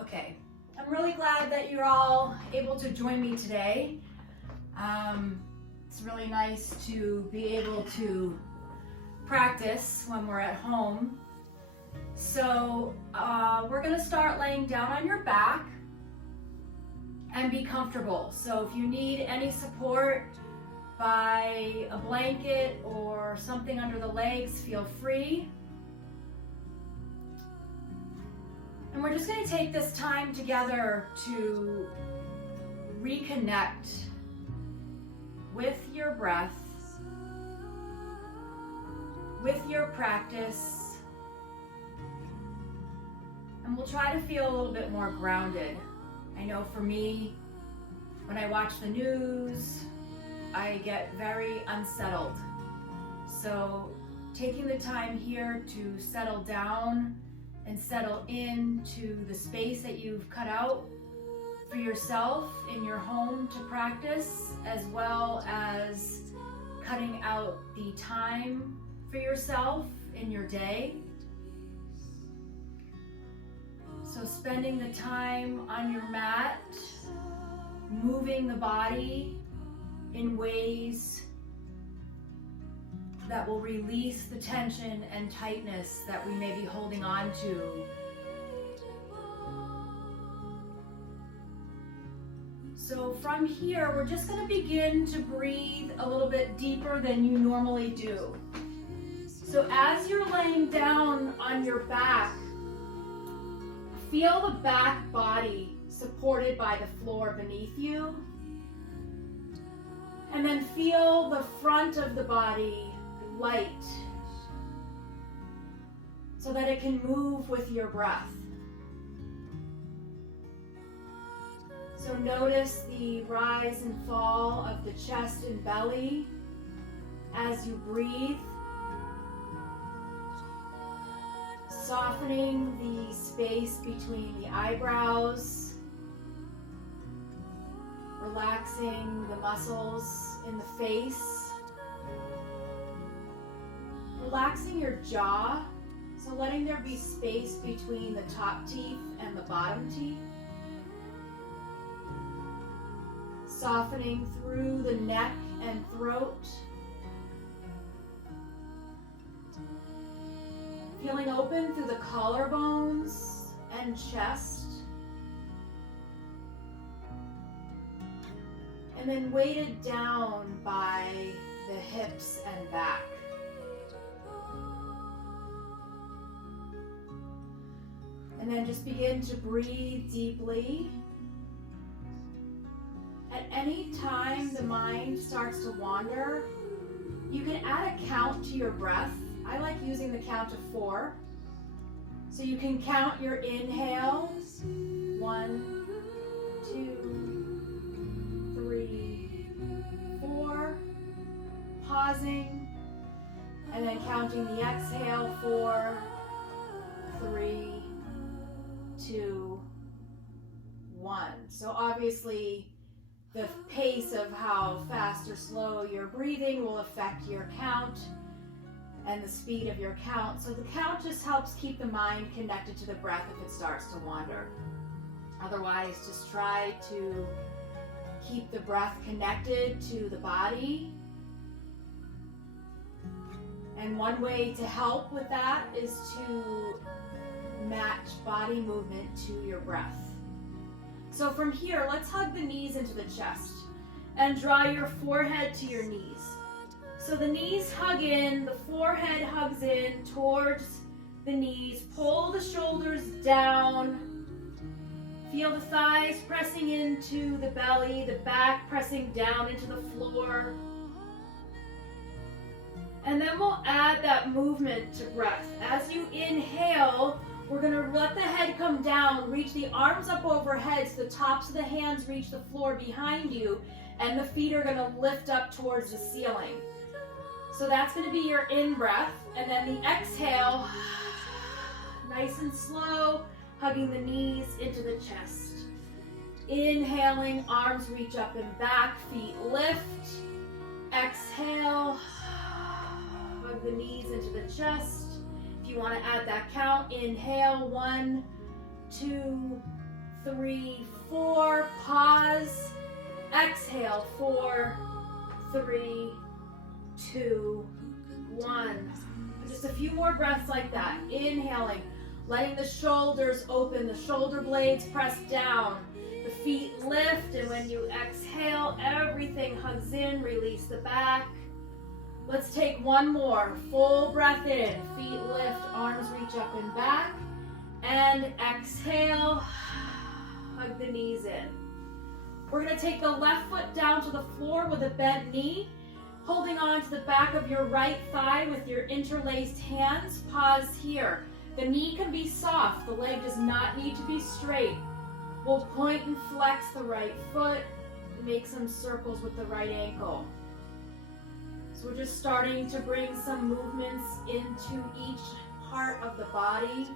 Okay, I'm really glad that you're all able to join me today. It's really nice to be able to practice when we're at home. So we're going to start laying down on your back and be comfortable. So if you need any support by a blanket or something under the legs, feel free. And we're just going to take this time together to reconnect with your breath, with your practice, and we'll try to feel a little bit more grounded. I know for me, when I watch the news, I get very unsettled. So taking the time here to settle down and settle into the space that you've cut out for yourself in your home to practice, as well as cutting out the time for yourself in your day. So spending the time on your mat, moving the body in ways that will release the tension and tightness that we may be holding on to. So from here, we're just going to begin to breathe a little bit deeper than you normally do. So as you're laying down on your back, feel the back body supported by the floor beneath you. And then feel the front of the body light so that it can move with your breath. So notice the rise and fall of the chest and belly as you breathe, softening the space between the eyebrows, relaxing the muscles in the face, relaxing your jaw, so letting there be space between the top teeth and the bottom teeth. Softening through the neck and throat. Feeling open through the collarbones and chest. And then weighted down by the hips and back. And then just begin to breathe deeply. At any time the mind starts to wander, you can add a count to your breath. I like using the count of 4. So you can count your inhale, 1, 2, 3, 4, pausing, and then counting the exhale, 4, 3, 2, 1. So obviously, the pace of how fast or slow you're breathing will affect your count and the speed of your count. So the count just helps keep the mind connected to the breath if it starts to wander. Otherwise, just try to keep the breath connected to the body. And one way to help with that is to match body movement to your breath. So from here, let's hug the knees into the chest and draw your forehead to your knees. So the knees hug in, the forehead hugs in towards the knees. Pull the shoulders down. Feel the thighs pressing into the belly, the back pressing down into the floor. And then we'll add that movement to breath. As you inhale, we're going to let the head come down, reach the arms up overhead so the tops of the hands reach the floor behind you, and the feet are going to lift up towards the ceiling. So that's going to be your in-breath, and then the exhale, nice and slow, hugging the knees into the chest. Inhaling, arms reach up and back, feet lift. Exhale, hug the knees into the chest. If you want to add that count, inhale, 1, 2, 3, 4, pause, exhale, 4, 3, 2, 1. Just a few more breaths like that. Inhaling, letting the shoulders open, the shoulder blades press down, the feet lift, and when you exhale, everything hugs in, release the back. Let's take one more. Full breath in, feet lift, arms reach up and back, and exhale, hug the knees in. We're going to take the left foot down to the floor with a bent knee, holding on to the back of your right thigh with your interlaced hands. Pause here. The knee can be soft. The leg does not need to be straight. We'll point and flex the right foot, make some circles with the right ankle. So we're just starting to bring some movements into each part of the body,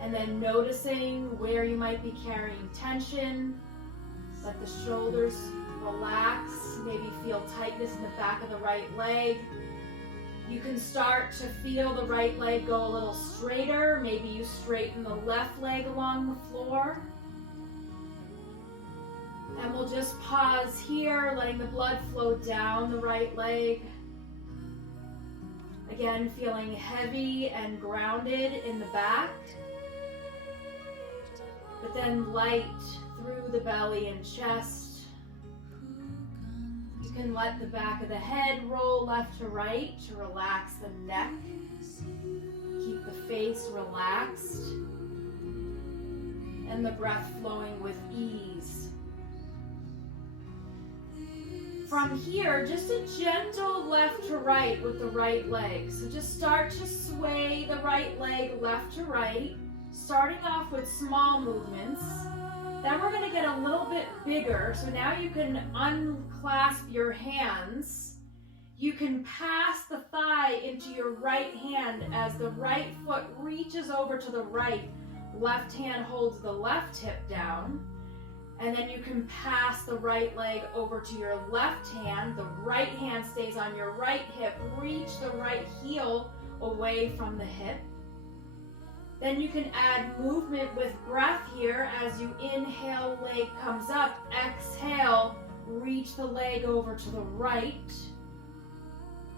and then noticing where you might be carrying tension. Let the shoulders relax, maybe feel tightness in the back of the right leg. You can start to feel the right leg go a little straighter. Maybe you straighten the left leg along the floor. And we'll just pause here, letting the blood flow down the right leg. Again, feeling heavy and grounded in the back, but then light through the belly and chest. You can let the back of the head roll left to right to relax the neck. Keep the face relaxed and the breath flowing with ease. From here, just a gentle left to right with the right leg. So just start to sway the right leg left to right, starting off with small movements. Then we're going to get a little bit bigger. So now you can unclasp your hands. You can pass the thigh into your right hand as the right foot reaches over to the right. Left hand holds the left hip down. And then you can pass the right leg over to your left hand. The right hand stays on your right hip. Reach the right heel away from the hip. Then you can add movement with breath here. As you inhale, leg comes up. Exhale, reach the leg over to the right.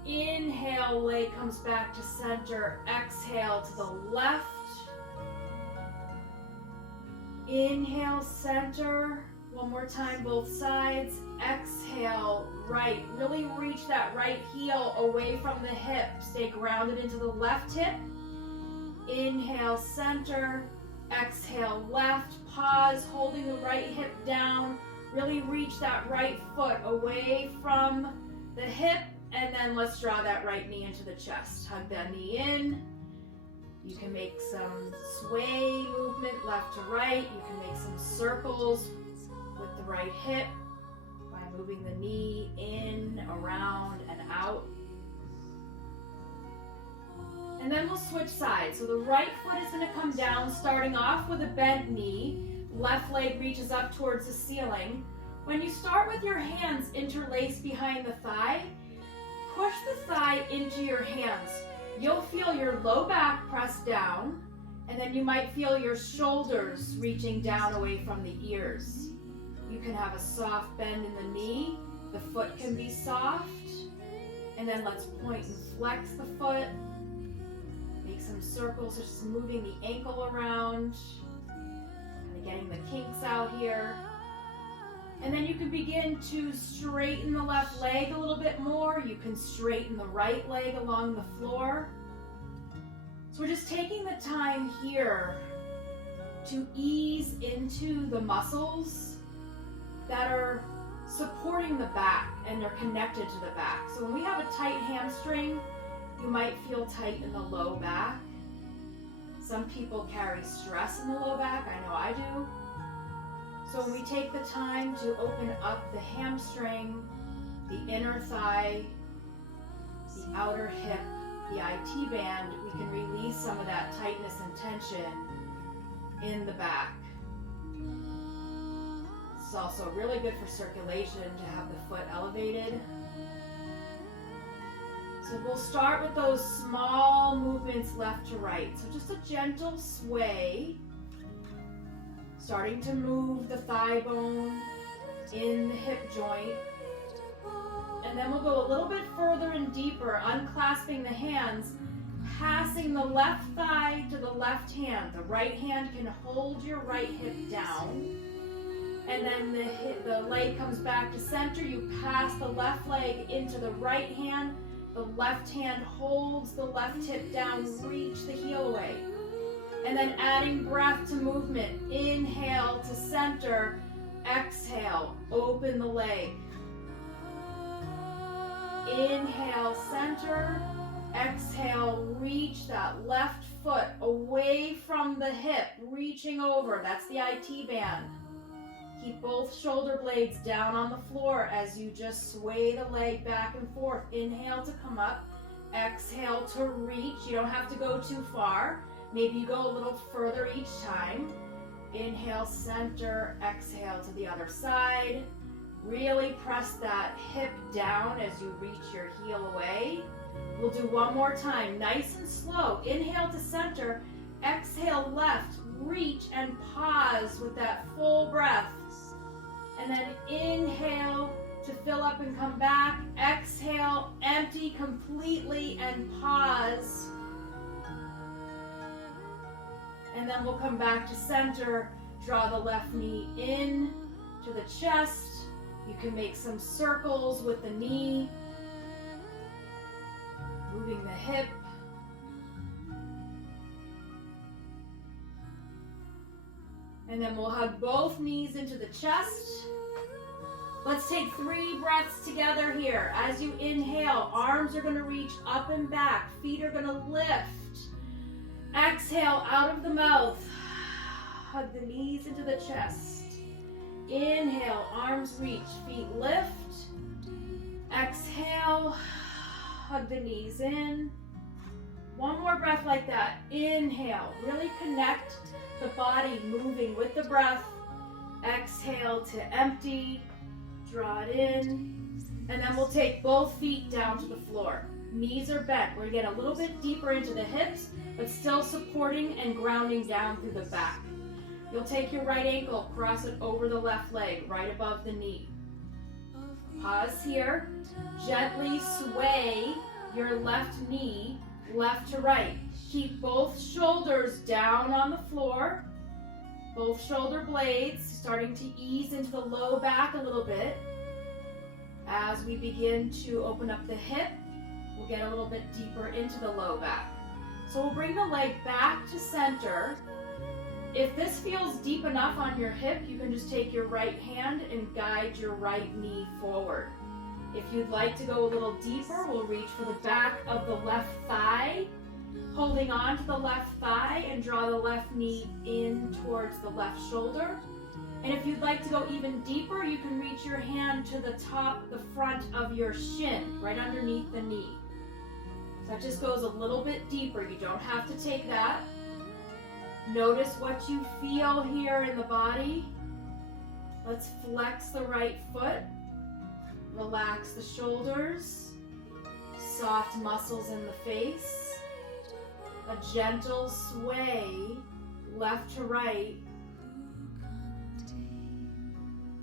Inhale, leg comes back to center. Exhale to the left. Inhale, center. One more time, both sides. Exhale, right. Really reach that right heel away from the hip. Stay grounded into the left hip. Inhale, center. Exhale, left. Pause, holding the right hip down. Really reach that right foot away from the hip. And then let's draw that right knee into the chest. Hug that knee in. You can make some sway movement left to right. You can make some circles with the right hip by moving the knee in, around, and out. And then we'll switch sides. So the right foot is going to come down, starting off with a bent knee. Left leg reaches up towards the ceiling. When you start with your hands interlaced behind the thigh, push the thigh into your hands. You'll feel your low back press down, and then you might feel your shoulders reaching down away from the ears. You can have a soft bend in the knee. The foot can be soft. And then let's point and flex the foot. Make some circles, just moving the ankle around. Kind of getting the kinks out here. And then you can begin to straighten the left leg a little bit more. You can straighten the right leg along the floor. So we're just taking the time here to ease into the muscles that are supporting the back and are connected to the back. So when we have a tight hamstring, you might feel tight in the low back. Some people carry stress in the low back. I know I do. So when we take the time to open up the hamstring, the inner thigh, the outer hip, the IT band, we can release some of that tightness and tension in the back. It's also really good for circulation to have the foot elevated. So we'll start with those small movements left to right. So just a gentle sway. Starting to move the thigh bone in the hip joint. And then we'll go a little bit further and deeper, unclasping the hands, passing the left thigh to the left hand. The right hand can hold your right hip down. And then the leg comes back to center. You pass the left leg into the right hand. The left hand holds the left hip down. Reach the heel away. And then adding breath to movement. Inhale to center. Exhale, open the leg. Inhale, center. Exhale, reach that left foot away from the hip, reaching over. That's the IT band. Keep both shoulder blades down on the floor as you just sway the leg back and forth. Inhale to come up. Exhale to reach. You don't have to go too far. Maybe you go a little further each time. Inhale, center. Exhale to the other side. Really press that hip down as you reach your heel away. We'll do one more time, nice and slow. Inhale to center. Exhale left. Reach and pause with that full breath. And then inhale to fill up and come back. Exhale, empty completely and pause. And then we'll come back to center. Draw the left knee in to the chest. You can make some circles with the knee. Moving the hip. And then we'll hug both knees into the chest. Let's take 3 breaths together here. As you inhale, arms are going to reach up and back. Feet are going to lift. Exhale out of the mouth. Hug the knees into the chest. Inhale, arms reach, feet lift. Exhale, hug the knees in. One more breath like that. Inhale, really connect the body moving with the breath. Exhale to empty, draw it in. And then we'll take both feet down to the floor. Knees are bent. We're gonna get a little bit deeper into the hips, but still supporting and grounding down through the back. You'll take your right ankle, cross it over the left leg, right above the knee. Pause here. Gently sway your left knee, left to right. Keep both shoulders down on the floor. Both shoulder blades starting to ease into the low back a little bit. As we begin to open up the hip, we'll get a little bit deeper into the low back. So we'll bring the leg back to center. If this feels deep enough on your hip, you can just take your right hand and guide your right knee forward. If you'd like to go a little deeper, we'll reach for the back of the left thigh, holding on to the left thigh and draw the left knee in towards the left shoulder. And if you'd like to go even deeper, you can reach your hand to the top, the front of your shin, right underneath the knee. So that just goes a little bit deeper. You don't have to take that. Notice what you feel here in the body. Let's flex the right foot. Relax the shoulders. Soft muscles in the face. A gentle sway left to right.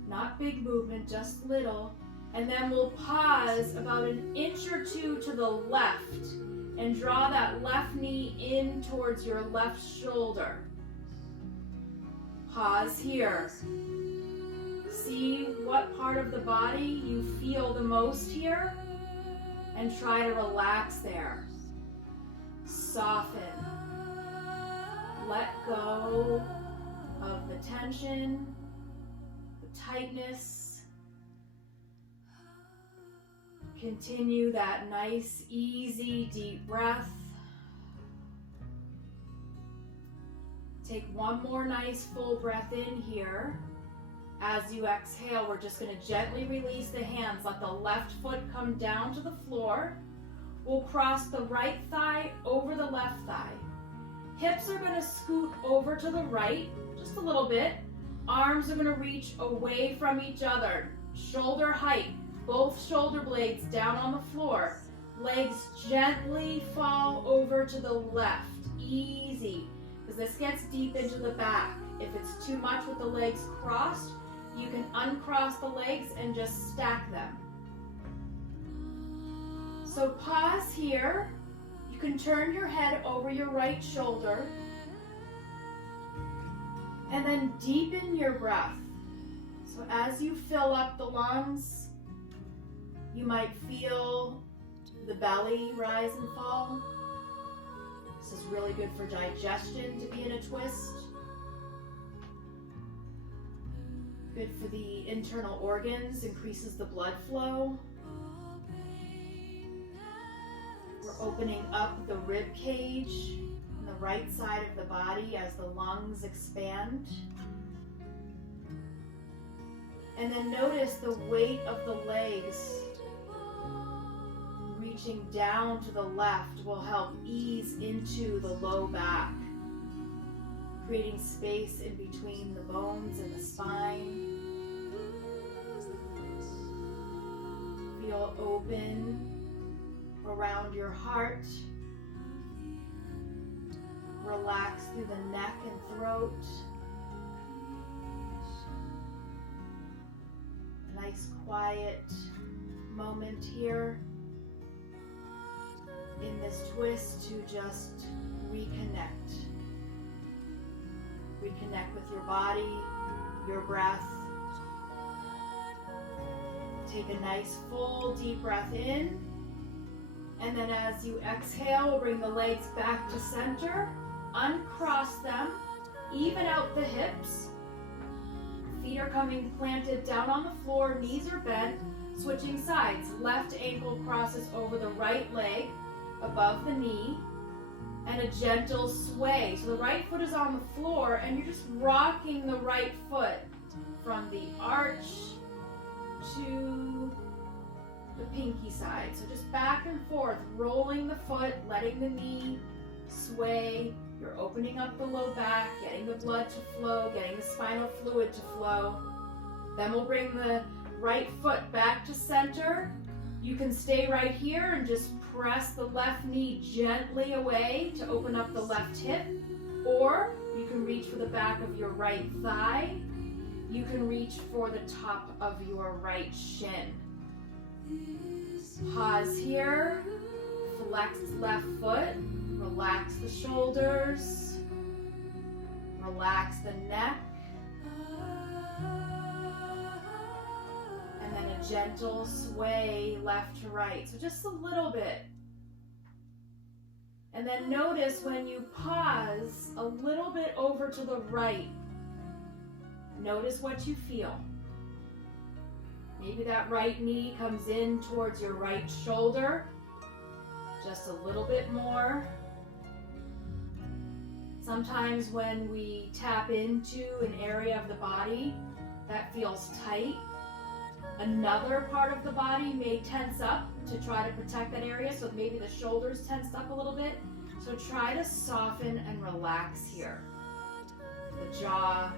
Not big movement, just little. And then we'll pause about an inch or two to the left and draw that left knee in towards your left shoulder. Pause here. See what part of the body you feel the most here and try to relax there. Soften. Let go of the tension, the tightness. Continue that nice, easy, deep breath. Take one more nice full breath in here. As you exhale, we're just going to gently release the hands. Let the left foot come down to the floor. We'll cross the right thigh over the left thigh. Hips are going to scoot over to the right, just a little bit. Arms are going to reach away from each other. Shoulder height. Both shoulder blades down on the floor. Legs gently fall over to the left. Easy, because this gets deep into the back. If it's too much with the legs crossed, you can uncross the legs and just stack them. So pause here. You can turn your head over your right shoulder and then deepen your breath. So as you fill up the lungs, you might feel the belly rise and fall. This is really good for digestion to be in a twist. Good for the internal organs, increases the blood flow. We're opening up the rib cage on the right side of the body as the lungs expand. And then notice the weight of the legs reaching down to the left will help ease into the low back, creating space in between the bones and the spine. Feel open around your heart. Relax through the neck and throat. A nice quiet moment here in this twist to just reconnect. Reconnect with your body, your breath. Take a nice full deep breath in. And then as you exhale, we'll bring the legs back to center. Uncross them. Even out the hips. Feet are coming planted down on the floor. Knees are bent. Switching sides. Left ankle crosses over the right leg above the knee. And a gentle sway. So the right foot is on the floor and you're just rocking the right foot from the arch to the pinky side. So just back and forth, rolling the foot, letting the knee sway. You're opening up the low back, getting the blood to flow, getting the spinal fluid to flow. Then we'll bring the right foot back to center. You can stay right here and just press the left knee gently away to open up the left hip. Or you can reach for the back of your right thigh. You can reach for the top of your right shin. Pause here. Flex left foot. Relax the shoulders. Relax the neck. And then a gentle sway left to right. So just a little bit. And then notice when you pause a little bit over to the right. Notice what you feel. Maybe that right knee comes in towards your right shoulder. Just a little bit more. Sometimes when we tap into an area of the body that feels tight, another part of the body may tense up to try to protect that area. So maybe the shoulders tense up a little bit. So try to soften and relax here. The jaw,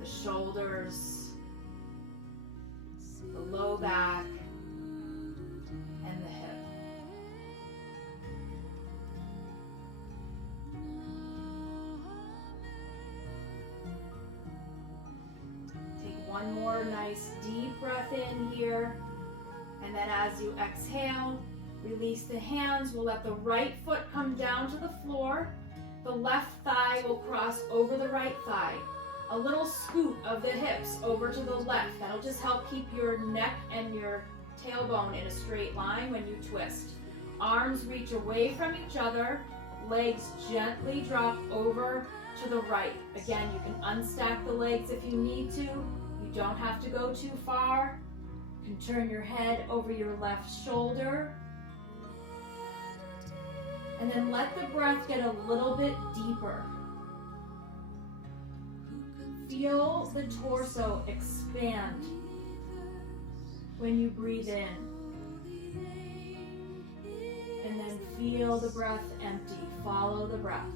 the shoulders, the low back, and the hip. Take one more nice deep breath in here, and then as you exhale, release the hands. We'll let the right foot come down to the floor. The left thigh will cross over the right thigh. A little scoot of the hips over to the left. That'll just help keep your neck and your tailbone in a straight line when you twist. Arms reach away from each other. Legs gently drop over to the right. Again, you can unstack the legs if you need to. You don't have to go too far. You can turn your head over your left shoulder. And then let the breath get a little bit deeper. Feel the torso expand when you breathe in. And then feel the breath empty. Follow the breath.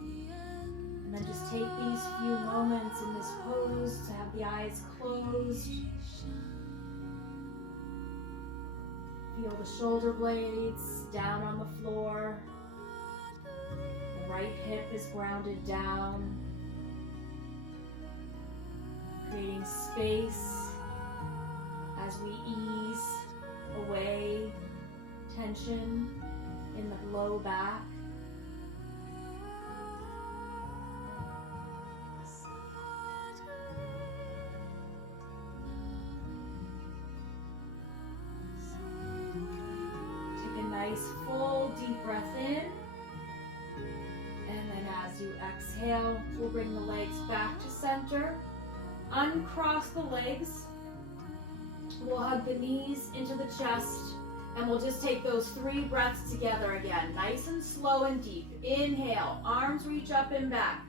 And then just take these few moments in this pose to have the eyes closed. Feel the shoulder blades down on the floor. right hip is grounded down, creating space as we ease away tension in the low back. Take a nice full deep breath in, and then as you exhale, we'll bring the legs back to center. Uncross the legs. We'll hug the knees into the chest, and we'll just take those 3 breaths together again, nice and slow and deep. Inhale, arms reach up and back,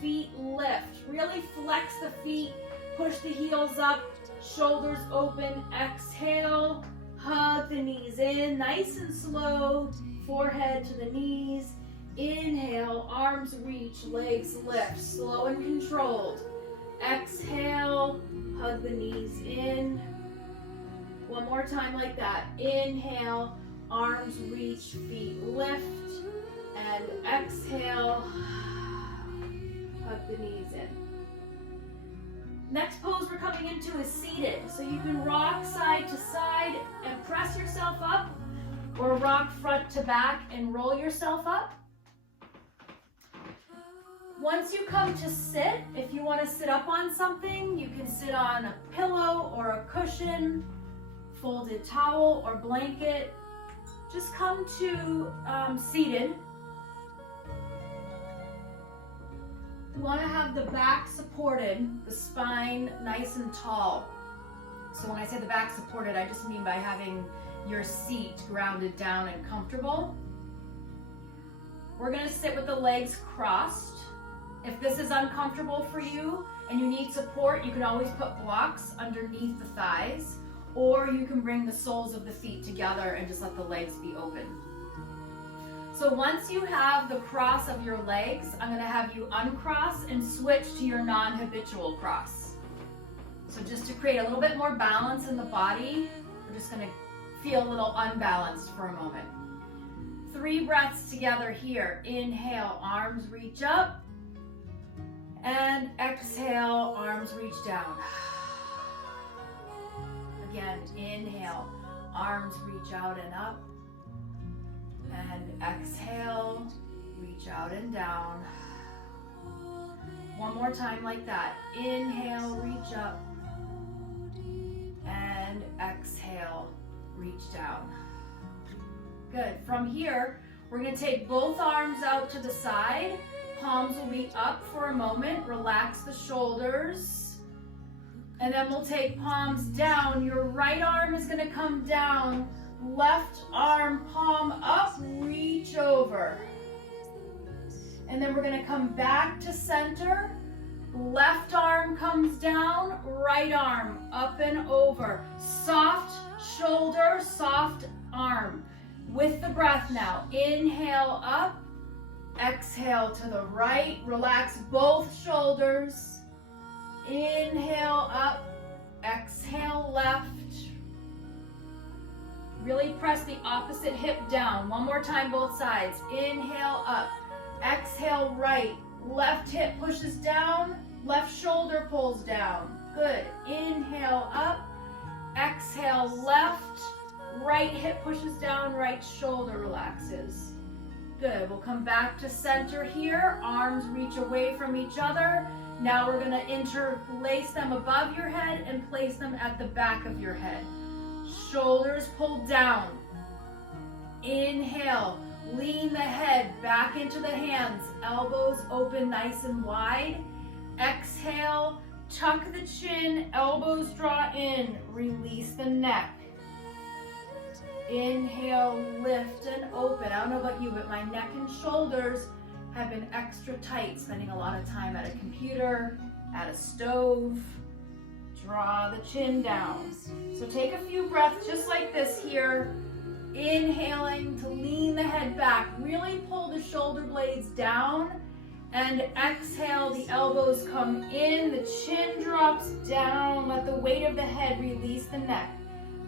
feet lift, really flex the feet, push the heels up, shoulders open. Exhale, hug the knees in, nice and slow, forehead to the knees. Inhale, arms reach, legs lift, slow and controlled. Exhale, hug the knees in. One more time like that. Inhale, arms reach, feet lift, and exhale, hug the knees in. Next pose we're coming into is seated. So you can rock side to side and press yourself up, or rock front to back and roll yourself up. Once you come to sit, if you want to sit up on something, you can sit on a pillow or a cushion, folded towel or blanket. Just come to seated. You want to have the back supported, the spine nice and tall. So when I say the back supported, I just mean by having your seat grounded down and comfortable. We're going to sit with the legs crossed. If this is uncomfortable for you and you need support, you can always put blocks underneath the thighs, or you can bring the soles of the feet together and just let the legs be open. So once you have the cross of your legs, I'm going to have you uncross and switch to your non-habitual cross. So just to create a little bit more balance in the body, we're just going to feel a little unbalanced for a moment. 3 breaths together here. Inhale, arms reach up. And exhale, arms reach down. Again, inhale, arms reach out and up. And exhale, reach out and down. One more time like that. Inhale, reach up. And exhale, reach down. Good. From here, we're going to take both arms out to the side. Palms will be up for a moment. Relax the shoulders. And then we'll take palms down. Your right arm is going to come down. Left arm, palm up, reach over. And then we're going to come back to center. Left arm comes down, right arm up and over. Soft shoulder, soft arm. With the breath now. Inhale up. Exhale to the right. Relax both shoulders. Inhale up. Exhale left. Really press the opposite hip down. One more time, both sides. Inhale up. Exhale right. Left hip pushes down. Left shoulder pulls down. Good. Inhale up. Exhale left. Right hip pushes down. Right shoulder relaxes. Good. We'll come back to center here. Arms reach away from each other. Now we're going to interlace them above your head and place them at the back of your head. Shoulders pulled down. Inhale. Lean the head back into the hands. Elbows open nice and wide. Exhale. Tuck the chin. Elbows draw in. Release the neck. Inhale, lift and open. I don't know about you, but my neck and shoulders have been extra tight, spending a lot of time at a computer, at a stove. Draw the chin down. So take a few breaths just like this here. Inhaling to lean the head back. Really pull the shoulder blades down. And exhale, the elbows come in, the chin drops down. Let the weight of the head release the neck.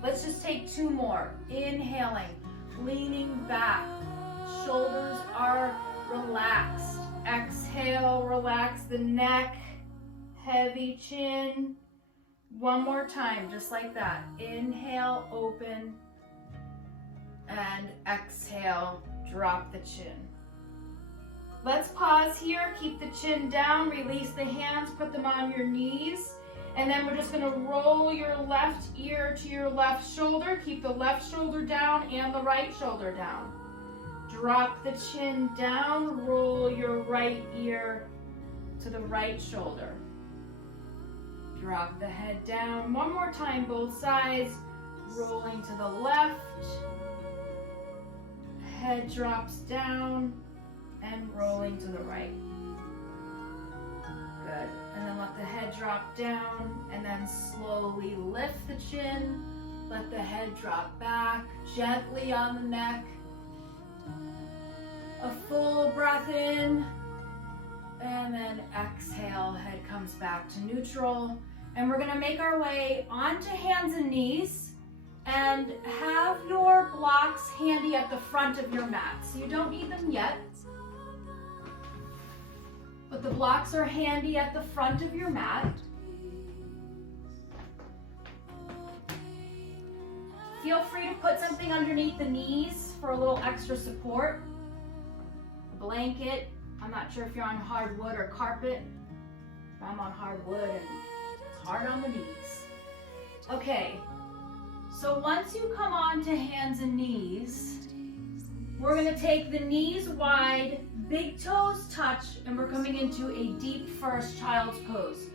Let's just take 2 more. Inhaling, leaning back. Shoulders are relaxed. Exhale, relax the neck, heavy chin. One more time, just like that. Inhale, open, and exhale, drop the chin. Let's pause here, keep the chin down, release the hands, put them on your knees, and then we're just gonna roll your left ear to your left shoulder. Keep the left shoulder down and the right shoulder down. Drop the chin down, roll your right ear to the right shoulder. Drop the head down. One more time, both sides. Rolling to the left. Head drops down and rolling to the right. Good. And then let the head drop down and then slowly lift the chin. Let the head drop back gently on the neck. A full breath in, and then exhale, head comes back to neutral. And we're gonna make our way onto hands and knees and have your blocks handy at the front of your mat. So you don't need them yet, but the blocks are handy at the front of your mat. Feel free to put something underneath the knees for a little extra support. A blanket. I'm not sure if you're on hardwood or carpet. I'm on hardwood and it's hard on the knees. Okay, so once you come on to hands and knees, we're gonna take the knees wide, big toes touch, and we're coming into a deep first child's pose.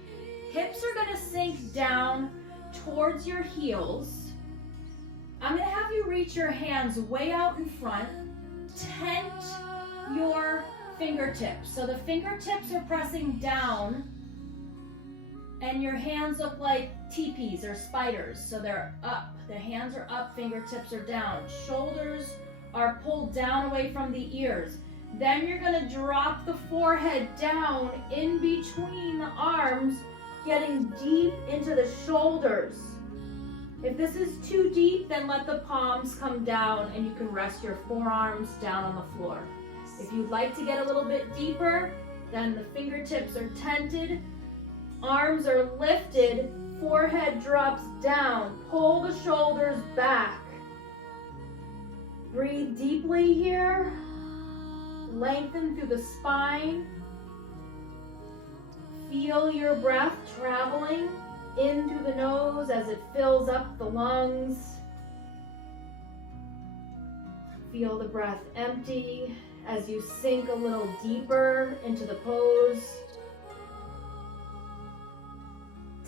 Hips are gonna sink down towards your heels. I'm gonna have you reach your hands way out in front, tent your fingertips. So the fingertips are pressing down and your hands look like teepees or spiders. So they're up, the hands are up, fingertips are down. Shoulders are pulled down away from the ears. Then you're gonna drop the forehead down in between the arms, getting deep into the shoulders. If this is too deep, then let the palms come down and you can rest your forearms down on the floor. If you'd like to get a little bit deeper, then the fingertips are tented, arms are lifted, forehead drops down, pull the shoulders back. Breathe deeply here, lengthen through the spine. Feel your breath traveling in through the nose as it fills up the lungs. Feel the breath empty as you sink a little deeper into the pose.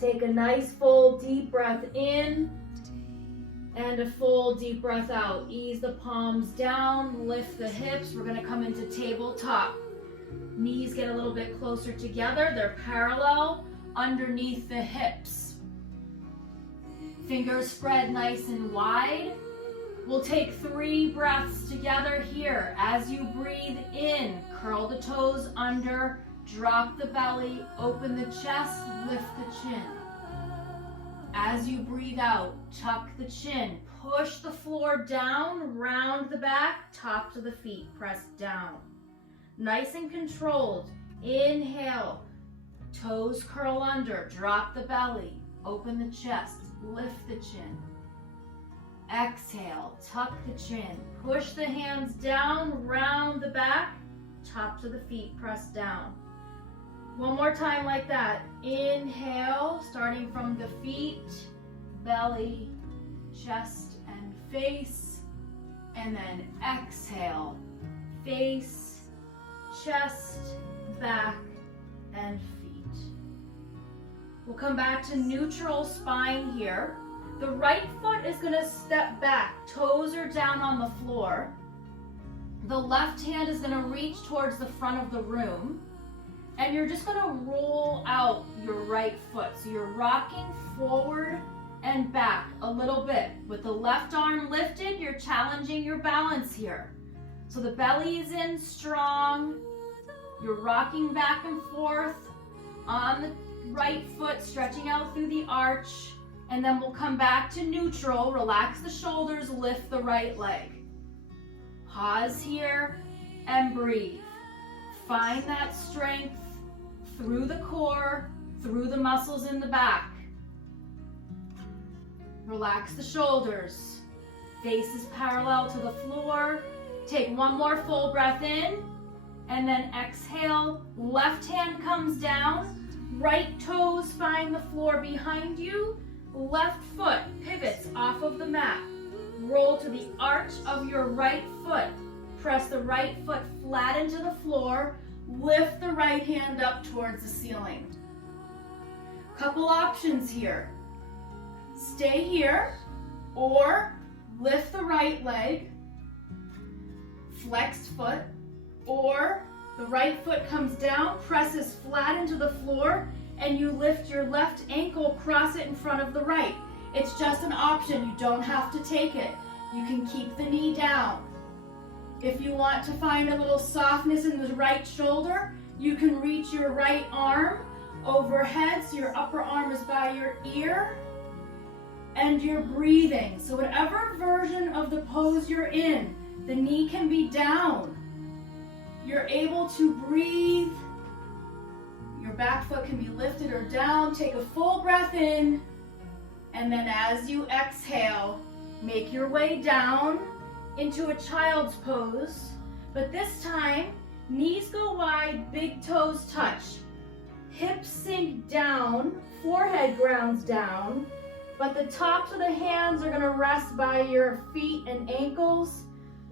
Take a nice full deep breath in and a full deep breath out. Ease the palms down, lift the hips. We're gonna come into tabletop. Knees get a little bit closer together. They're parallel underneath the hips. Fingers spread nice and wide. We'll take 3 breaths together here. As you breathe in, curl the toes under, drop the belly, open the chest, lift the chin. As you breathe out, tuck the chin, push the floor down, round the back, top to the feet, press down. Nice and controlled. Inhale, toes curl under, drop the belly, open the chest, lift the chin. Exhale, tuck the chin, push the hands down, round the back, top to the feet, press down. One more time like that. Inhale, starting from the feet, belly, chest, and face. And then exhale, face, chest, back, and feet. We'll come back to neutral spine here. The right foot is gonna step back, toes are down on the floor. The left hand is gonna reach towards the front of the room, and you're just gonna roll out your right foot. So you're rocking forward and back a little bit. With the left arm lifted, you're challenging your balance here. So the belly is in strong, you're rocking back and forth on the right foot, stretching out through the arch. And then we'll come back to neutral, relax the shoulders, lift the right leg. Pause here and breathe. Find that strength through the core, through the muscles in the back. Relax the shoulders. Face is parallel to the floor. Take one more full breath in, and then exhale. Left hand comes down. Right toes find the floor behind you. Left foot pivots off of the mat. Roll to the arch of your right foot. Press the right foot flat into the floor. Lift the right hand up towards the ceiling. Couple options here. Stay here, or lift the right leg, flexed foot, or the right foot comes down, presses flat into the floor, and you lift your left ankle, cross it in front of the right. It's just an option. You don't have to take it. You can keep the knee down. If you want to find a little softness in the right shoulder, you can reach your right arm overhead so your upper arm is by your ear, and you're breathing. So whatever version of the pose you're in, the knee can be down. You're able to breathe. Your back foot can be lifted or down. Take a full breath in, and then as you exhale, make your way down into a child's pose. But this time, knees go wide, big toes touch. Hips sink down, forehead grounds down, but the tops of the hands are gonna rest by your feet and ankles.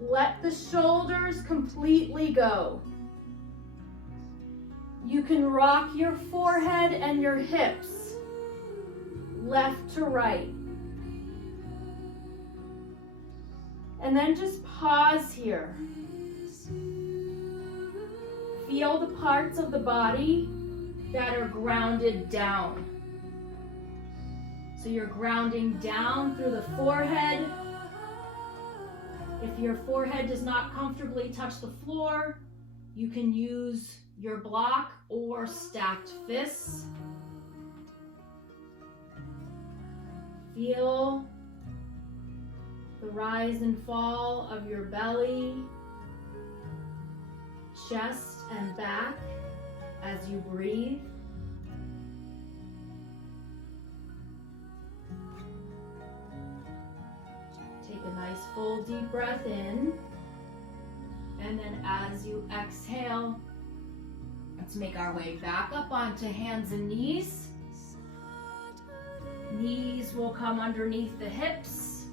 Let the shoulders completely go. You can rock your forehead and your hips, left to right. And then just pause here. Feel the parts of the body that are grounded down. So you're grounding down through the forehead. If your forehead does not comfortably touch the floor, you can use your block or stacked fists. Feel the rise and fall of your belly, chest, and back as you breathe. Take a nice full deep breath in, and then as you exhale, let's make our way back up onto hands and knees. Knees will come underneath the hips,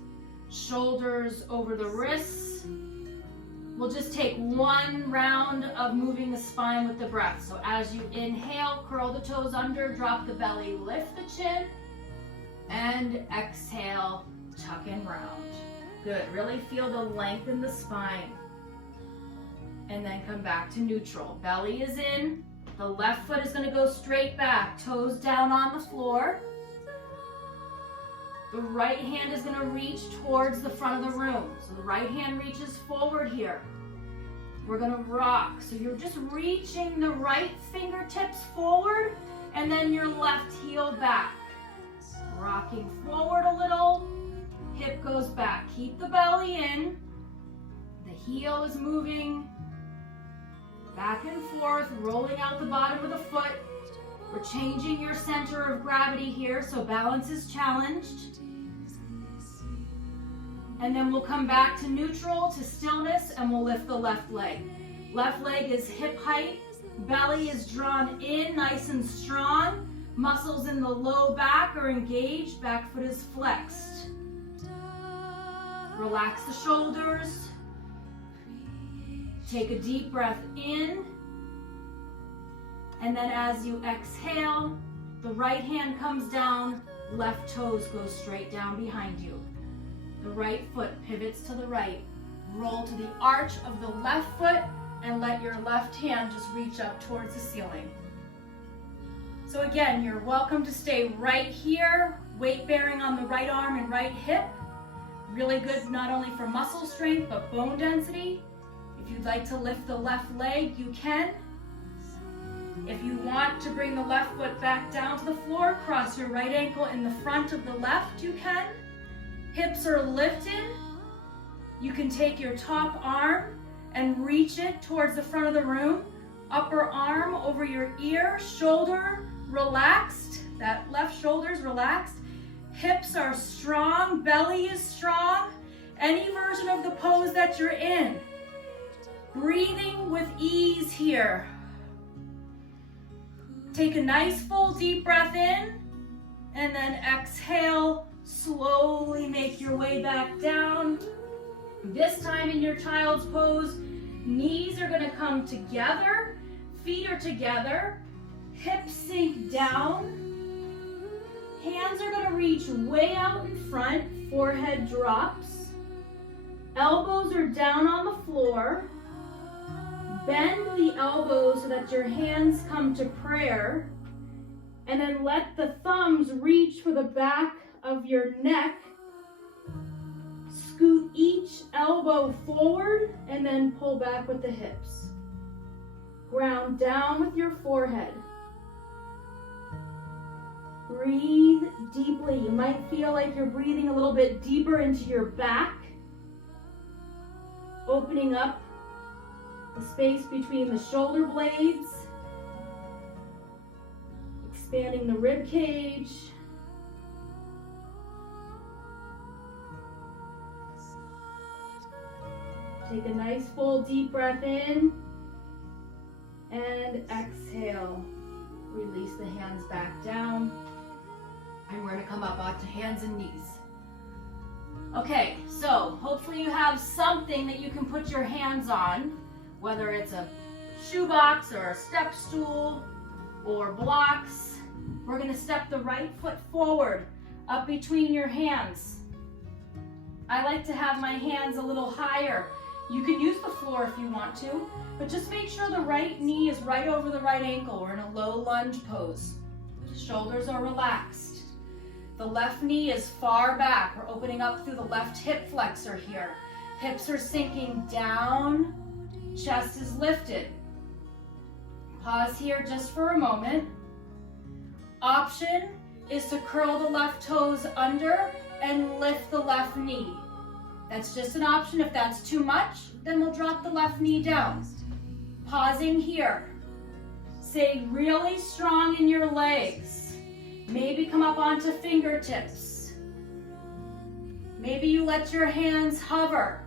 shoulders over the wrists. We'll just take one round of moving the spine with the breath. So as you inhale, curl the toes under, drop the belly, lift the chin, and exhale, tuck and round. Good, really feel the length in the spine. And then come back to neutral. Belly is in, the left foot is gonna go straight back, toes down on the floor. The right hand is gonna reach towards the front of the room. So the right hand reaches forward here. We're gonna rock. So you're just reaching the right fingertips forward and then your left heel back. Rocking forward a little, hip goes back. Keep the belly in. The heel is moving back and forth, rolling out the bottom of the foot. We're changing your center of gravity here, so balance is challenged. And then we'll come back to neutral, to stillness, and we'll lift the left leg. Left leg is hip height, belly is drawn in, nice and strong. Muscles in the low back are engaged, back foot is flexed. Relax the shoulders. Take a deep breath in. And then as you exhale, the right hand comes down, left toes go straight down behind you. The right foot pivots to the right. Roll to the arch of the left foot and let your left hand just reach up towards the ceiling. So again, you're welcome to stay right here, weight bearing on the right arm and right hip. Really good not only for muscle strength, but bone density. If you'd like to lift the left leg, you can. If you want to bring the left foot back down to the floor, cross your right ankle in the front of the left, you can. Hips are lifted. You can take your top arm and reach it towards the front of the room, upper arm over your ear, shoulder relaxed, that left shoulder's relaxed, hips are strong, belly is strong, any version of the pose that you're in. Breathing with ease here. Take a nice full deep breath in, and then exhale, slowly make your way back down. This time in your child's pose, knees are gonna come together, feet are together, hips sink down, hands are gonna reach way out in front, forehead drops, elbows are down on the floor, bend the elbows so that your hands come to prayer, and then let the thumbs reach for the back of your neck. Scoot each elbow forward and then pull back with the hips. Ground down with your forehead. Breathe deeply. You might feel like you're breathing a little bit deeper into your back, opening up the space between the shoulder blades, expanding the rib cage. Take a nice full deep breath in and exhale. Release the hands back down. And we're gonna come up onto hands and knees. Okay, so hopefully you have something that you can put your hands on, whether it's a shoebox or a step stool or blocks. We're gonna step the right foot forward, up between your hands. I like to have my hands a little higher. You can use the floor if you want to, but just make sure the right knee is right over the right ankle. We're in a low lunge pose. Shoulders are relaxed. The left knee is far back. We're opening up through the left hip flexor here. Hips are sinking down, chest is lifted. Pause here just for a moment. Option is to curl the left toes under and lift the left knee. That's just an option. If that's too much, then we'll drop the left knee down. Pausing here. Stay really strong in your legs. Maybe come up onto fingertips. Maybe you let your hands hover.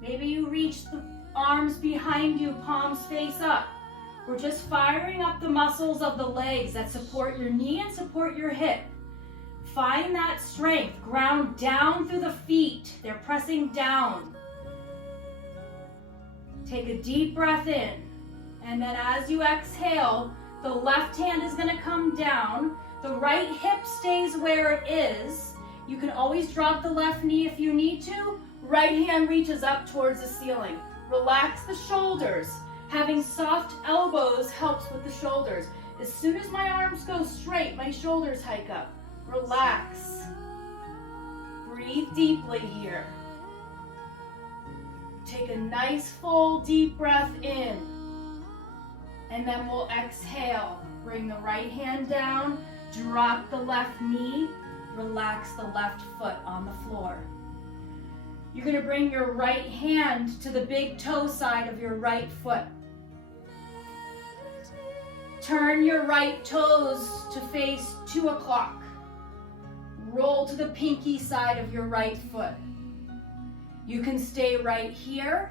Maybe you reach the arms behind you, palms face up. We're just firing up the muscles of the legs that support your knee and support your hip. Find that strength. Ground down through the feet. They're pressing down. Take a deep breath in. And then as you exhale, the left hand is going to come down. The right hip stays where it is. You can always drop the left knee if you need to. Right hand reaches up towards the ceiling. Relax the shoulders. Having soft elbows helps with the shoulders. As soon as my arms go straight, my shoulders hike up. Relax. Breathe deeply here. Take a nice full deep breath in. And then we'll exhale. Bring the right hand down. Drop the left knee. Relax the left foot on the floor. You're going to bring your right hand to the big toe side of your right foot. Turn your right toes to face 2 o'clock. Roll to the pinky side of your right foot. You can stay right here.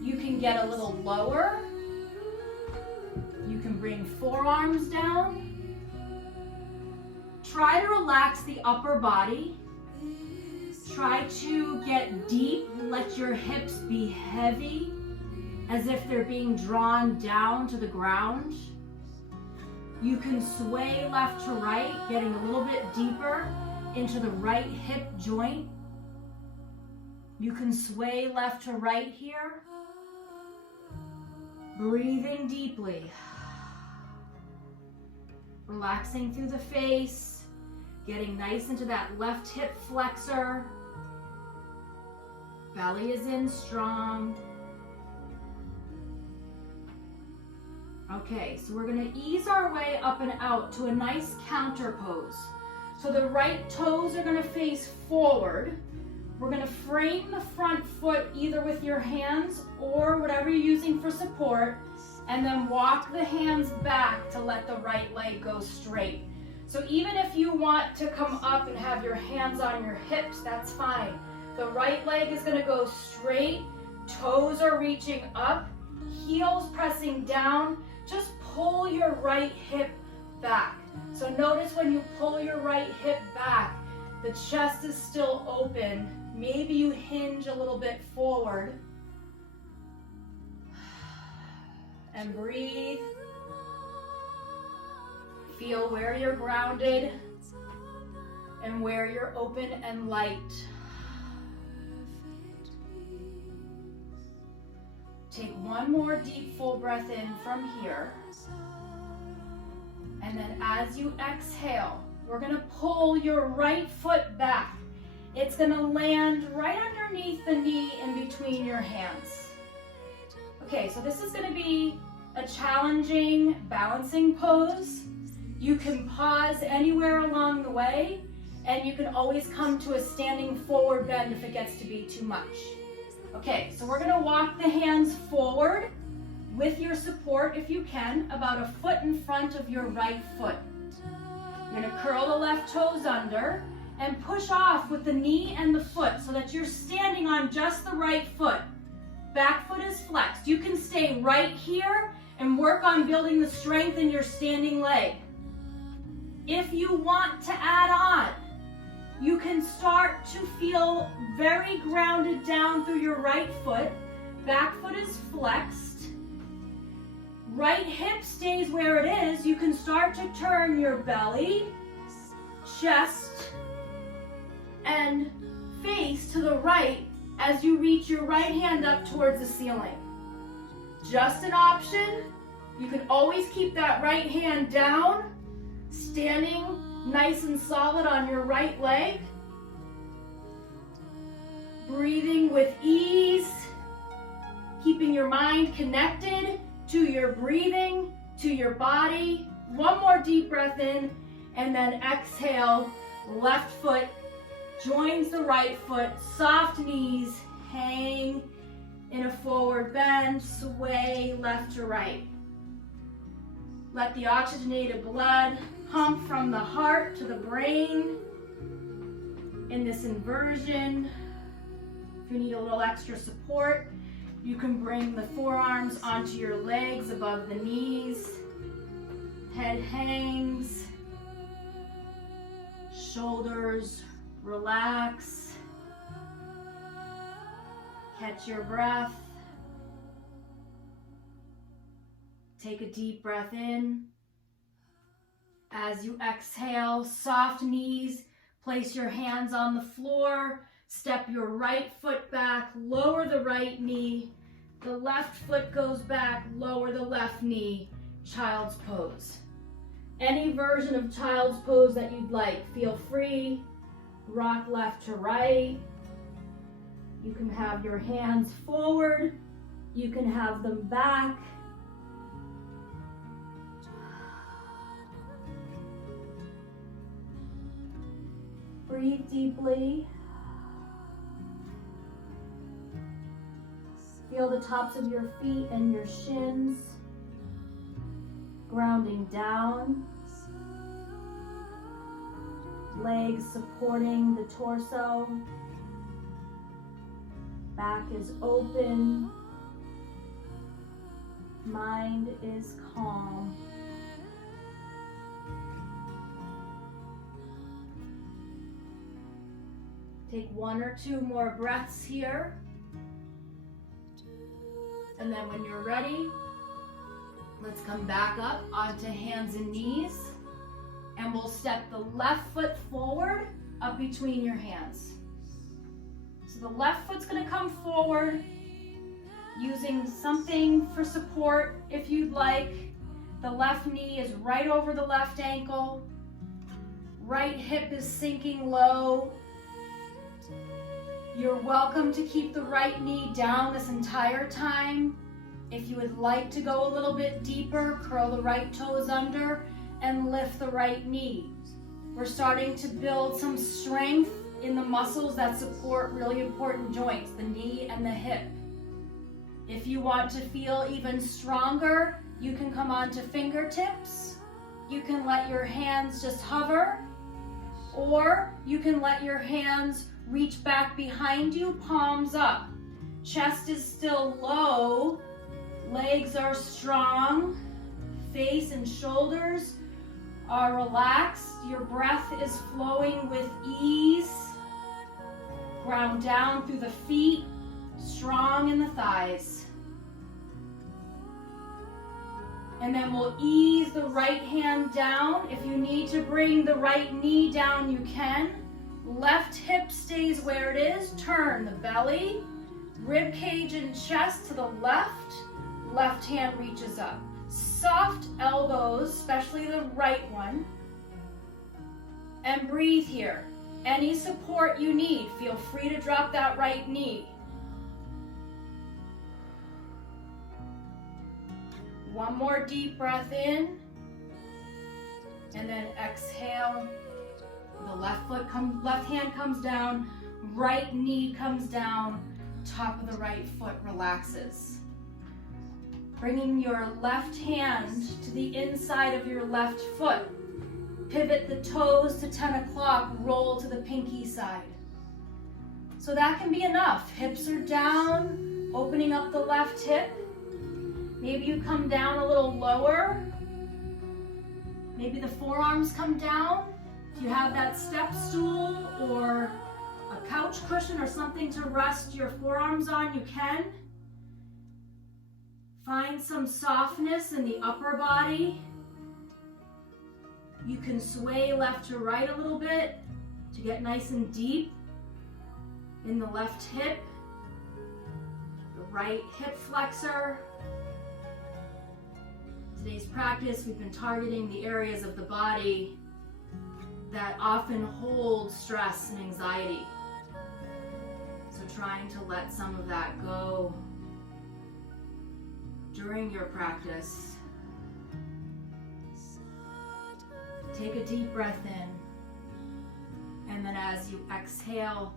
You can get a little lower. You can bring forearms down. Try to relax the upper body. Try to get deep. Let your hips be heavy, as if they're being drawn down to the ground. You can sway left to right, getting a little bit deeper into the right hip joint. You can sway left to right here. Breathing deeply. Relaxing through the face, getting nice into that left hip flexor. Belly is in strong. Okay, so we're going to ease our way up and out to a nice counter pose. So the right toes are going to face forward. We're going to frame the front foot either with your hands or whatever you're using for support, and then walk the hands back to let the right leg go straight. So even if you want to come up and have your hands on your hips, that's fine. The right leg is going to go straight, toes are reaching up, heels pressing down. Just pull your right hip back. So notice when you pull your right hip back, the chest is still open. Maybe you hinge a little bit forward. And breathe. Feel where you're grounded and where you're open and light. Take one more deep full breath in from here. And then as you exhale, we're going to pull your right foot back. It's going to land right underneath the knee in between your hands. Okay, so this is going to be a challenging balancing pose. You can pause anywhere along the way, and you can always come to a standing forward bend if it gets to be too much. Okay, so we're going to walk the hands forward with your support, if you can, about a foot in front of your right foot. You're going to curl the left toes under and push off with the knee and the foot so that you're standing on just the right foot. Back foot is flexed. You can stay right here and work on building the strength in your standing leg. If you want to add on, you can start to feel very grounded down through your right foot. Back foot is flexed. Right hip stays where it is. You can start to turn your belly, chest, and face to the right as you reach your right hand up towards the ceiling. Just an option. You can always keep that right hand down, standing nice and solid on your right leg. Breathing with ease, keeping your mind connected to your breathing, to your body. One more deep breath in, and then exhale. Left foot joins the right foot, soft knees, hang in a forward bend, sway left to right. Let the oxygenated blood pump from the heart to the brain in this inversion. If you need a little extra support, you can bring the forearms onto your legs above the knees. Head hangs, shoulders relax. Catch your breath. Take a deep breath in. As you exhale, soft knees, place your hands on the floor, step your right foot back, lower the right knee, the left foot goes back, lower the left knee, child's pose. Any version of child's pose that you'd like, feel free, rock left to right. You can have your hands forward, you can have them back. Breathe deeply. Feel the tops of your feet and your shins grounding down. Legs supporting the torso. Back is open. Mind is calm. Take one or two more breaths here. And then when you're ready, let's come back up onto hands and knees. And we'll step the left foot forward up between your hands. So the left foot's gonna come forward using something for support if you'd like. The left knee is right over the left ankle. Right hip is sinking low. You're welcome to keep the right knee down this entire time. If you would like to go a little bit deeper, curl the right toes under and lift the right knee. We're starting to build some strength in the muscles that support really important joints, the knee and the hip. If you want to feel even stronger, You can come onto fingertips. You can let your hands just hover, or you can let your hands reach back behind you, palms up. Chest is still low, legs are strong, face and shoulders are relaxed. Your breath is flowing with ease. Ground down through the feet, strong in the thighs. And then we'll ease the right hand down. If you need to bring the right knee down, you can. Left hip stays where it is. Turn the belly, rib cage and chest to the left. Left hand reaches up. Soft elbows, especially the right one. And breathe here. Any support you need, feel free to drop that right knee. One more deep breath in, and then exhale. The left hand comes down, right knee comes down, top of the right foot relaxes. Bringing your left hand to the inside of your left foot. Pivot the toes to 10 o'clock, roll to the pinky side. So that can be enough. Hips are down, opening up the left hip. Maybe you come down a little lower. Maybe the forearms come down. If you have that step stool or a couch cushion or something to rest your forearms on, you can. Find some softness in the upper body. You can sway left to right a little bit to get nice and deep in the left hip, the right hip flexor. Today's practice, we've been targeting the areas of the body that often hold stress and anxiety. So trying to let some of that go during your practice. Take a deep breath in, and then as you exhale,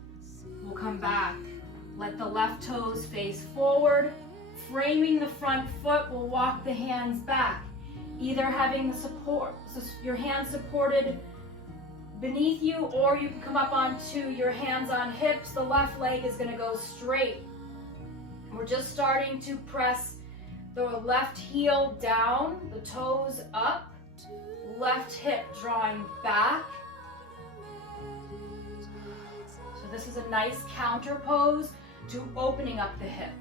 we'll come back. Let the left toes face forward. Framing the front foot, we'll walk the hands back. Either having the support, so your hands supported beneath you, or you can come up onto your hands on hips. The left leg is going to go straight. We're just starting to press the left heel down, the toes up, left hip drawing back. So this is a nice counter pose to opening up the hip.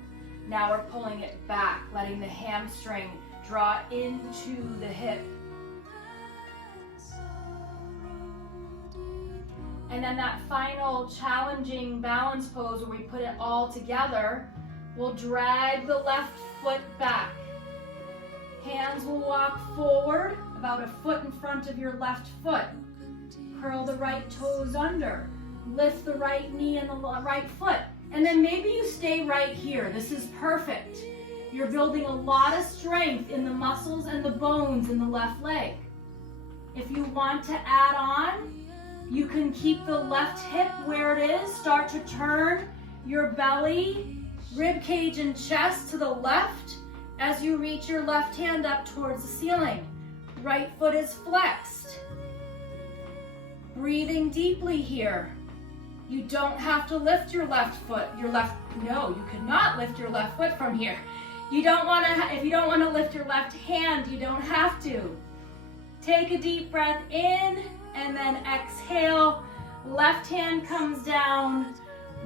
Now we're pulling it back, letting the hamstring draw into the hip. And then that final challenging balance pose where we put it all together, we'll drag the left foot back. Hands will walk forward about a foot in front of your left foot. Curl the right toes under. Lift the right knee and the right foot. And then maybe you stay right here. This is perfect. You're building a lot of strength in the muscles and the bones in the left leg. If you want to add on, you can keep the left hip where it is. Start to turn your belly, rib cage and chest to the left as you reach your left hand up towards the ceiling. Right foot is flexed. Breathing deeply here. You don't have to lift your left foot. No, you cannot lift your left foot from here. If you don't want to lift your left hand, you don't have to. Take a deep breath in and then exhale. Left hand comes down,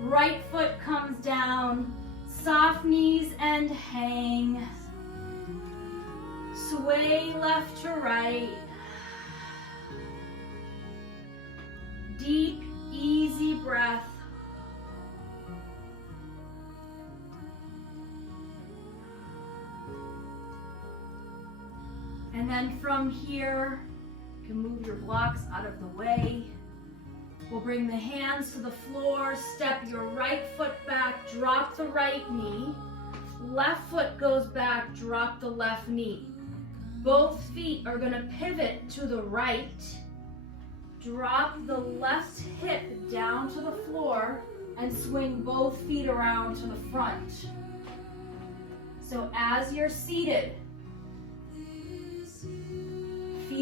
right foot comes down, soft knees and hang. Sway left to right. Deep, easy breath. And then from here, you can move your blocks out of the way. We'll bring the hands to the floor, step your right foot back, drop the right knee. Left foot goes back, drop the left knee. Both feet are going to pivot to the right. Drop the left hip down to the floor and swing both feet around to the front. So as you're seated,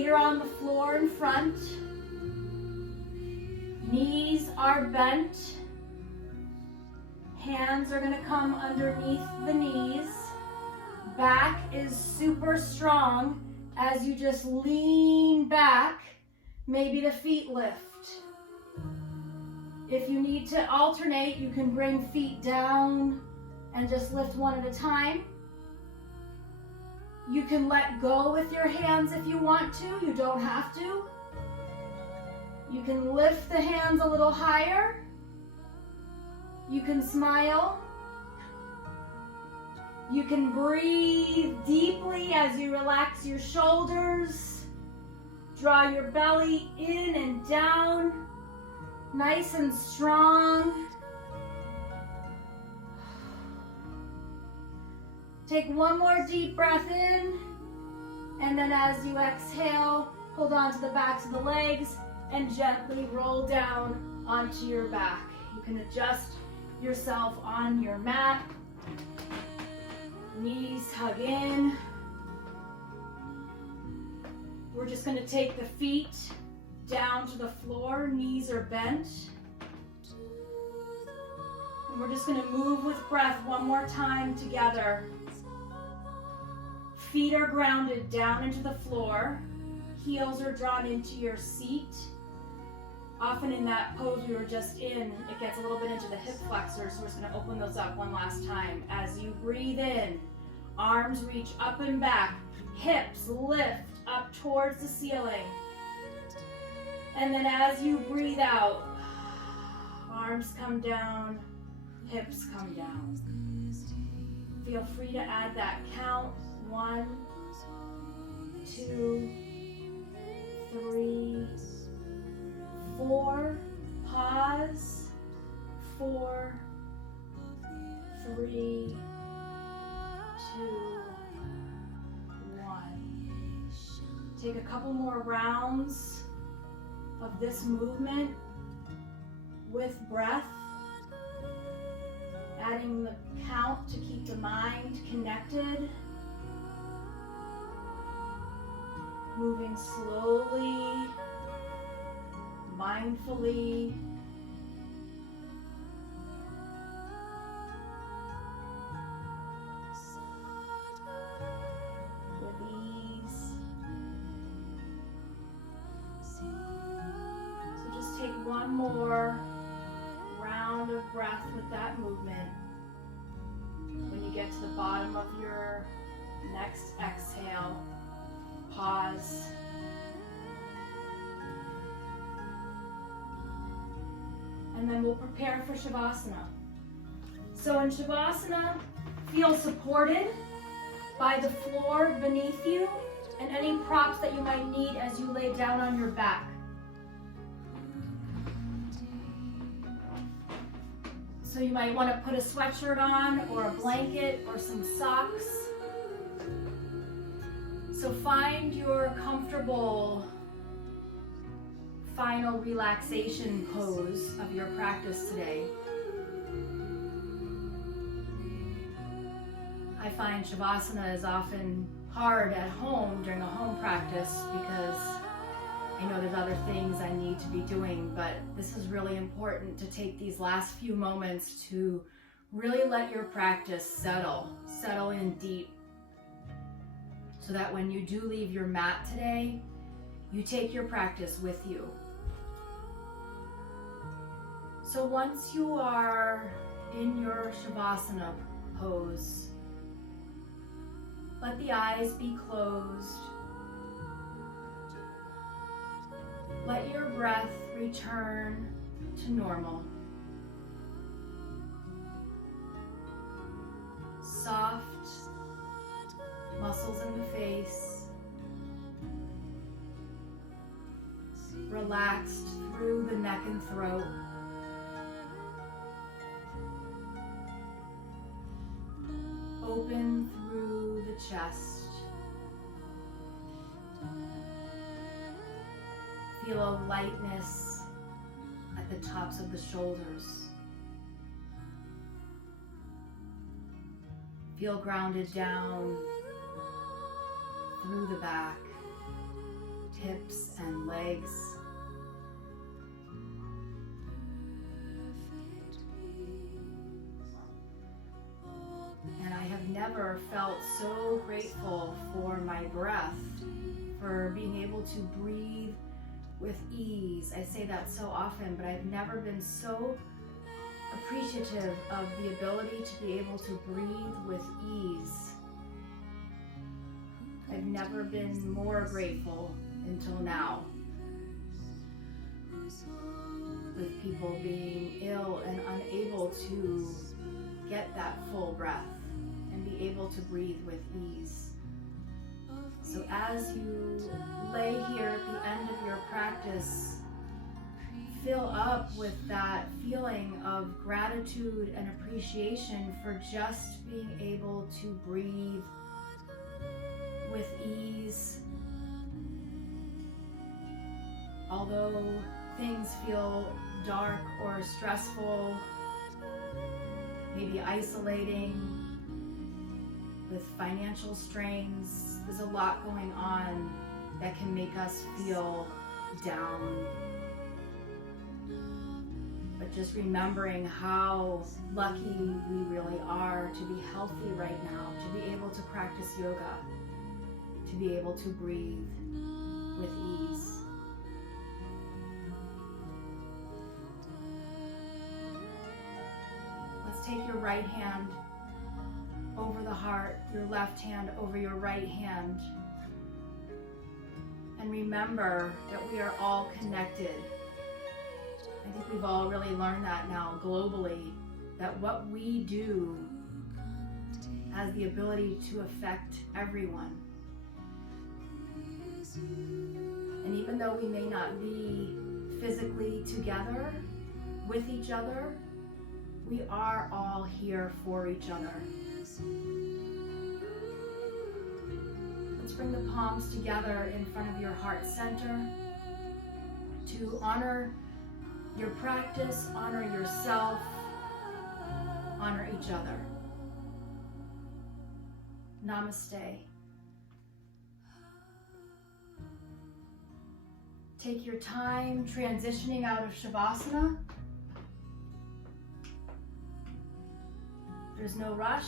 Feet are on the floor in front. Knees are bent. Hands are gonna come underneath the knees. Back is super strong as you just lean back. Maybe the feet lift. If you need to alternate, you can bring feet down and just lift one at a time. You can let go with your hands if you want to. You don't have to. You can lift the hands a little higher. You can smile. You can breathe deeply as you relax your shoulders. Draw your belly in and down, nice and strong. Take one more deep breath in, and then as you exhale, hold on to the backs of the legs and gently roll down onto your back. You can adjust yourself on your mat. Knees hug in. We're just going to take the feet down to the floor. Knees are bent. And we're just going to move with breath one more time together. Feet are grounded down into the floor. Heels are drawn into your seat. Often in that pose we were just in, it gets a little bit into the hip flexors, so we're just going to open those up one last time. As you breathe in, arms reach up and back, hips lift up towards the ceiling. And then as you breathe out, arms come down, hips come down. Feel free to add that count. 1, 2, 3, 4. Pause. 4, 3, 2, 1. Take a couple more rounds of this movement with breath, adding the count to keep the mind connected. Moving slowly, mindfully. With ease. So just take one more round of breath with that movement. When you get to the bottom of your next exhale, pause. And then we'll prepare for Shavasana. So in Shavasana, feel supported by the floor beneath you and any props that you might need as you lay down on your back. So you might want to put a sweatshirt on or a blanket or some socks. So find your comfortable final relaxation pose of your practice today. I find Shavasana is often hard at home during a home practice because I know there's other things I need to be doing, but this is really important to take these last few moments to really let your practice settle in deep, so that when you do leave your mat today, you take your practice with you. So once you are in your Shavasana pose, let the eyes be closed. Let your breath return to normal. Soft muscles in the face, relaxed through the neck and throat. Open through the chest. Feel a lightness at the tops of the shoulders. Feel grounded down through the back. hips and legs. And I have never felt so grateful for my breath, for being able to breathe with ease. I say that so often, but I've never been so appreciative of the ability to be able to breathe with ease. I've never been more grateful until now, with people being ill and unable to get that full breath and be able to breathe with ease. So as you lay here at the end of your practice, fill up with that feeling of gratitude and appreciation for just being able to breathe with ease. Although things feel dark or stressful, maybe isolating, with financial strains, there's a lot going on that can make us feel down. But just remembering how lucky we really are to be healthy right now, to be able to practice yoga, to be able to breathe with ease. Let's take your right hand over the heart, your left hand over your right hand. And remember that we are all connected. I think we've all really learned that now globally, that what we do has the ability to affect everyone. And even though we may not be physically together with each other, we are all here for each other. Let's bring the palms together in front of your heart center to honor your practice, honor yourself, honor each other. Namaste. Take your time transitioning out of Shavasana. There's no rush.